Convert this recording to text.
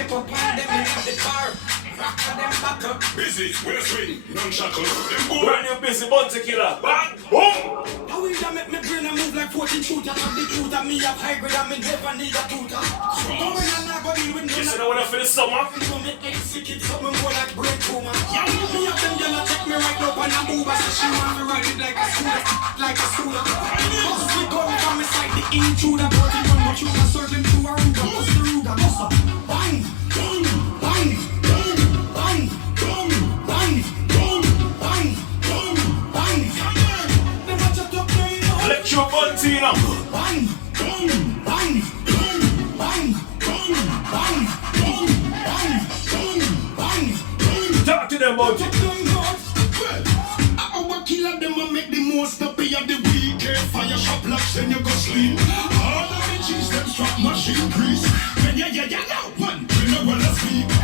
step up on them in the bar. Rock for them back up. Busy with a swing, non-shackle. Them go. Brand new busy bounty killer. Bang, boom. How will that make me brain a move like 14 shooter? I'm the tutor, me up high grade, I'm in never need a tutor. Going on now, go deal with me. Yes, you know what I feel this summer? You me ain't sick, it's something more like brain tumor. Yeah, me up them yellow, take me right up and I move. I say she want me ride it like a scooter, like a scooter. Bust we gun from my side, the intruder. But you run, but you can serve him to a Ruger. Bust the Ruger, bust up. Bang, bang, bang, bang, bang, bang, bang, bang, bang. Never just up there, no. Electro bounty now. Bang, bang, bang, bang, bang, bang, bang, bang, bang. Talk to them about it. Our killer them a make the most of pay of the weekend. Fire shop locks then you go sleep. All of the cheese them strap machine grease. Yeah, now one, we know well as sleep.